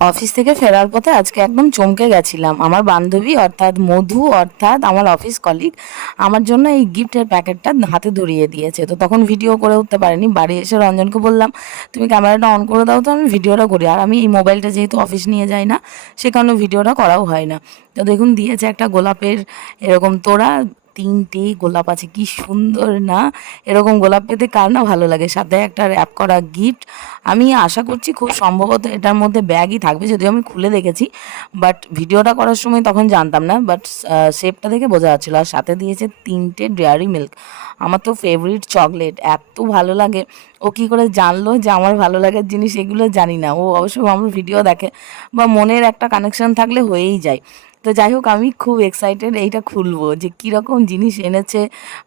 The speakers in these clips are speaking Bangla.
অফিস থেকে ফেরার পথে আজকে একদম চমকে গেছিলাম। আমার বান্ধবী অর্থাৎ মধু অর্থাৎ আমার অফিস কলিগ আমার জন্য এই গিফটের প্যাকেটটা হাতে ধরিয়ে দিয়েছে। তো তখন ভিডিও করে উঠতে পারিনি। বাড়ি এসে রঞ্জনকে বললাম, তুমি ক্যামেরাটা অন করে দাও, তো আমি ভিডিওটা করি। আর আমি এই মোবাইলটা যেহেতু অফিস নিয়ে যাই না, সে কারণে ভিডিওটা করাও হয় না। তো দেখুন দিয়েছে একটা গোলাপের এরকম তোড়া, 3টে গোলাপ আছে, কি সুন্দর না! এরকম গোলাপ পেতে কার না ভালো লাগে, সাথে একটা র্যাপ করা গিফট। আমি আশা করছি খুব সম্ভবত এটার মধ্যে ব্যাগই থাকবে, যদিও আমি খুলে দেখেছি, বাট ভিডিওটা করার সময় তখন জানতাম না, বাট শেপটা দেখে বোঝা যাচ্ছিলো। আর সাথে দিয়েছে 3টে ডেয়ারি মিল্ক, আমার তো ফেভারিট চকলেট, এত ভালো লাগে। ও কী করে জানলো যে আমার ভালো লাগার জিনিস এগুলো জানি না, ও অবশ্যই আমার ভিডিও দেখে বা মনের একটা কানেকশন থাকলে হয়েই যায়। তো যাই হোক, আমি খুব এক্সাইটেড এইটা খুলবো যে কীরকম জিনিস এনেছে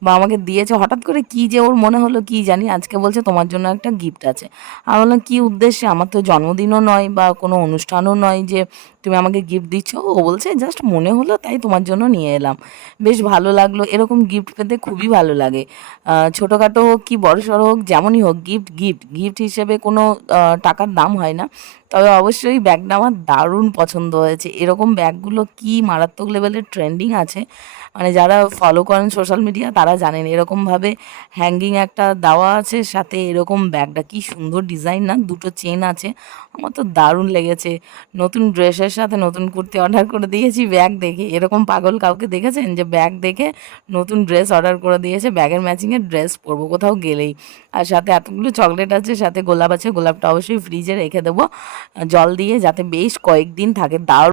বা আমাকে দিয়েছে। হঠাৎ করে কী যে ওর মনে হলো কী জানি, আজকে বলছে তোমার জন্য একটা গিফট আছে। আমি বললাম কী উদ্দেশ্যে? আমার তো জন্মদিনও নয় বা কোনো অনুষ্ঠানও নয় যে তুমি আমাকে গিফট দিচ্ছ। ও বলছে জাস্ট মনে হলো তাই তোমার জন্য নিয়ে এলাম। বেশ ভালো লাগলো, এরকম গিফট পেতে খুবই ভালো লাগে। ছোটোখাটো হোক কি বড়সড় হোক, যেমনই হোক, গিফট গিফট গিফট হিসেবে কোনো টাকার দাম হয় না। তবে অবশ্যই ব্যাগটা আমার দারুণ পছন্দ হয়েছে। এরকম ব্যাগগুলো কি মারাত্মক লেভেলের ট্রেন্ডিং আছে, মানে যারা ফলো করেন সোশ্যাল মিডিয়া তারা জানেন। এরকমভাবে হ্যাঙ্গিং একটা দেওয়া আছে, সাথে এরকম ব্যাগটা কি সুন্দর ডিজাইন না, দুটো চেন আছে, আমার তো দারুণ লেগেছে। নতুন ড্রেসের সাথে নতুন কুর্তি অর্ডার করে দিয়েছি ব্যাগ দেখে। এরকম পাগল কাউকে দেখেছেন যে ব্যাগ দেখে নতুন ড্রেস অর্ডার করে দিয়েছে, ব্যাগের ম্যাচিংয়ের ড্রেস পরবো কোথাও গেলেই। আর সাথে এতগুলো চকলেট আছে, সাথে গোলাপ আছে, গোলাপটা অবশ্যই ফ্রিজে রেখে দেবো জল দিয়ে, যাতে বেশ কয়েকদিন থাকে। দারুণ